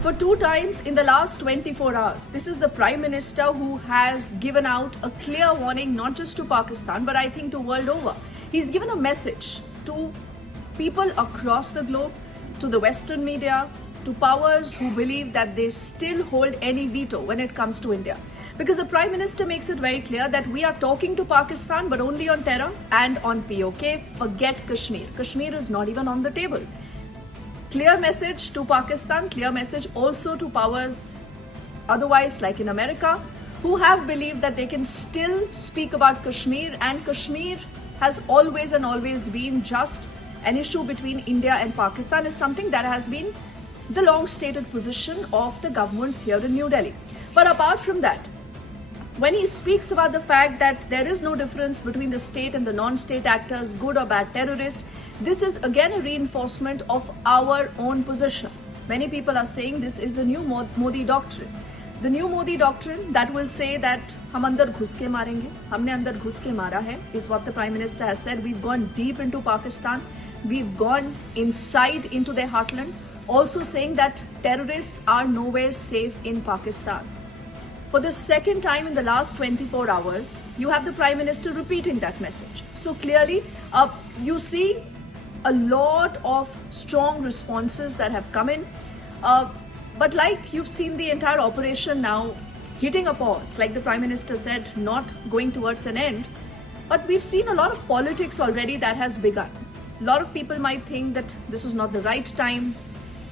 For 2 times in the last 24 hours, this is the Prime Minister who has given out a clear warning, not just to Pakistan, but I think to world over. He's given a message to people across the globe, to the Western media, to powers who believe that they still hold any veto when it comes to India. Because the Prime Minister makes it very clear that we are talking to Pakistan, but only on terror and on POK. Forget Kashmir. Kashmir is not even on the table. Clear message to Pakistan, clear message also to powers otherwise, like in America, who have believed that they can still speak about Kashmir, and Kashmir has always and always been just an issue between India and Pakistan, is something that has been the long-stated position of the governments here in New Delhi. But apart from that, when he speaks about the fact that there is no difference between the state and the non-state actors, good or bad terrorists, this is again a reinforcement of our own position. Many people are saying this is the new Modi doctrine. The new Modi doctrine that will say that hum andar ghus ke marenge, humne andar ghus ke mara hai, is what the Prime Minister has said. We've gone deep into Pakistan. We've gone inside into their heartland. Also saying that terrorists are nowhere safe in Pakistan. For the second time in the last 24 hours, you have the Prime Minister repeating that message. So clearly, you see a lot of strong responses that have come in. But like you've seen the entire operation now hitting a pause, like the Prime Minister said, not going towards an end. But we've seen a lot of politics already that has begun. A lot of people might think that this is not the right time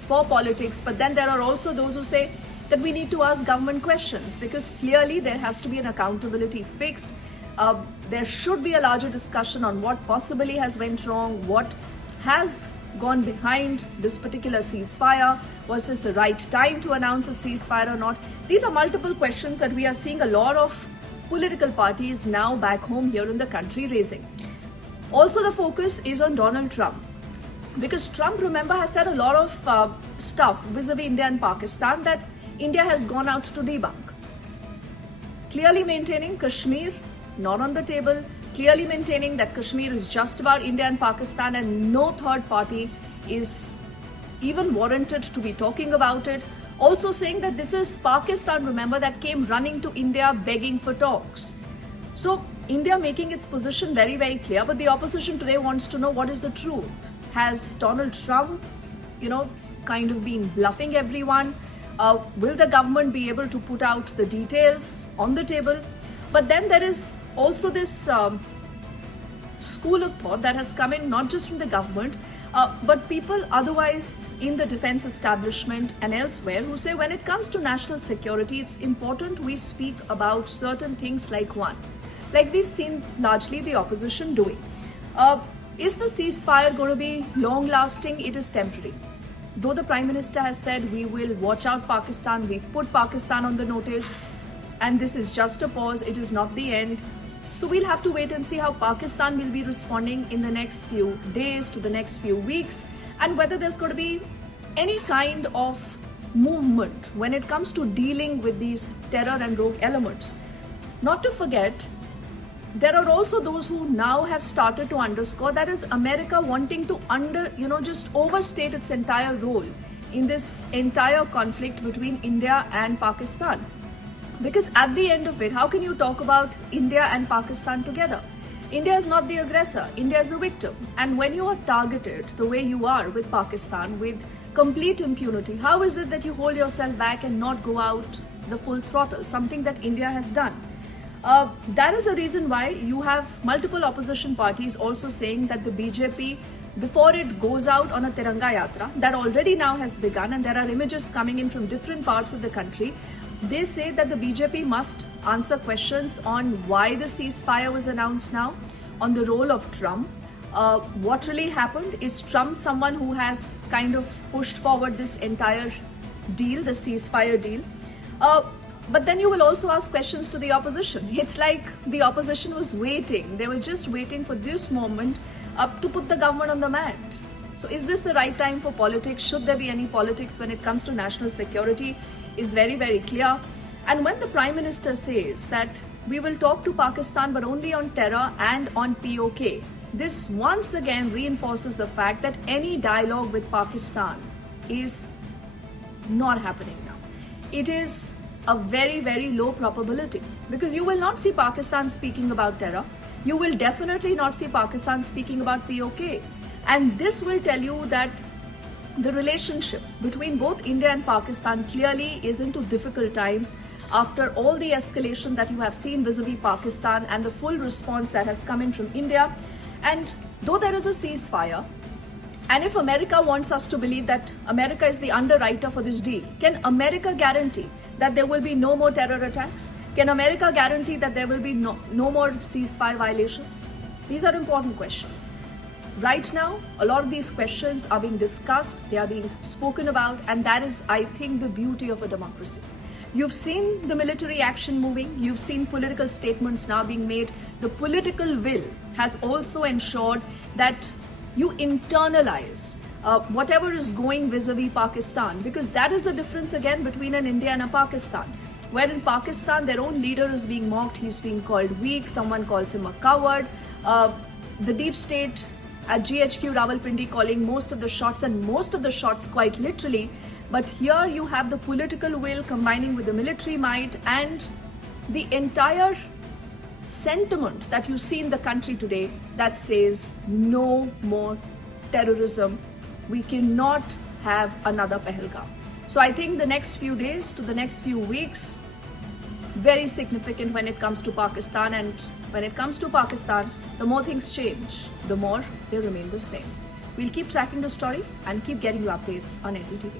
for politics, but then there are also those who say that we need to ask government questions, because clearly there has to be an accountability fixed. There should be a larger discussion on what possibly has went wrong, what has gone behind this particular ceasefire. Was this the right time to announce a ceasefire or not? These are multiple questions that we are seeing a lot of political parties now back home here in the country raising. Also, the focus is on Donald Trump, because Trump, remember, has said a lot of stuff vis-a-vis India and Pakistan that India has gone out to debunk. Clearly maintaining Kashmir not on the table, clearly maintaining that Kashmir is just about India and Pakistan and no third party is even warranted to be talking about it. Also saying that this is Pakistan, remember, that came running to India begging for talks. So India making its position very, very clear, but the opposition today wants to know what is the truth. Has Donald Trump, kind of been bluffing everyone? Will the government be able to put out the details on the table? But then there is also this school of thought that has come in, not just from the government, but people otherwise in the defense establishment and elsewhere, who say when it comes to national security, it's important we speak about certain things like we've seen largely the opposition doing. Is the ceasefire going to be long lasting? It is temporary. Though the Prime Minister has said we will watch out Pakistan, we've put Pakistan on the notice, and this is just a pause, it is not the end. So we'll have to wait and see how Pakistan will be responding in the next few days to the next few weeks, and whether there's going to be any kind of movement when it comes to dealing with these terror and rogue elements. Not to forget, there are also those who now have started to underscore that is America wanting to just overstate its entire role in this entire conflict between India and Pakistan. Because at the end of it, how can you talk about India and Pakistan together? India is not the aggressor, India is the victim. And when you are targeted the way you are with Pakistan, with complete impunity, how is it that you hold yourself back and not go out the full throttle, something that India has done? That is the reason why you have multiple opposition parties also saying that the BJP, before it goes out on a Tiranga Yatra, that already now has begun, and there are images coming in from different parts of the country. They say that the BJP must answer questions on why the ceasefire was announced now, on the role of Trump. What really happened? Is Trump someone who has kind of pushed forward this entire deal, the ceasefire deal? But then you will also ask questions to the opposition. It's like the opposition was waiting. They were just waiting for this moment to put the government on the mat. So is this the right time for politics? Should there be any politics when it comes to national security? Is very, very clear. And when the Prime Minister says that we will talk to Pakistan but only on terror and on POK, this once again reinforces the fact that any dialogue with Pakistan is not happening now. It is a very, very low probability because you will not see Pakistan speaking about terror. You will definitely not see Pakistan speaking about POK. And this will tell you that the relationship between both India and Pakistan clearly is into difficult times after all the escalation that you have seen vis-a-vis Pakistan and the full response that has come in from India. And though there is a ceasefire, and if America wants us to believe that America is the underwriter for this deal, can America guarantee that there will be no more terror attacks? Can America guarantee that there will be no more ceasefire violations? These are important questions. Right now, a lot of these questions are being discussed, they are being spoken about, and that is, I think, the beauty of a democracy. You've seen the military action moving, you've seen political statements now being made. The political will has also ensured that you internalize whatever is going vis-a-vis Pakistan, because that is the difference again between an India and a Pakistan. Where in Pakistan, their own leader is being mocked, he's being called weak, someone calls him a coward. The deep state at GHQ Rawalpindi calling most of the shots, and most of the shots quite literally. But here you have the political will combining with the military might and the entire sentiment that you see in the country today that says no more terrorism. We cannot have another Pahalgam. So I think the next few days to the next few weeks, very significant when it comes to Pakistan. And when it comes to Pakistan, the more things change, the more they remain the same. We'll keep tracking the story and keep getting you updates on NDTV.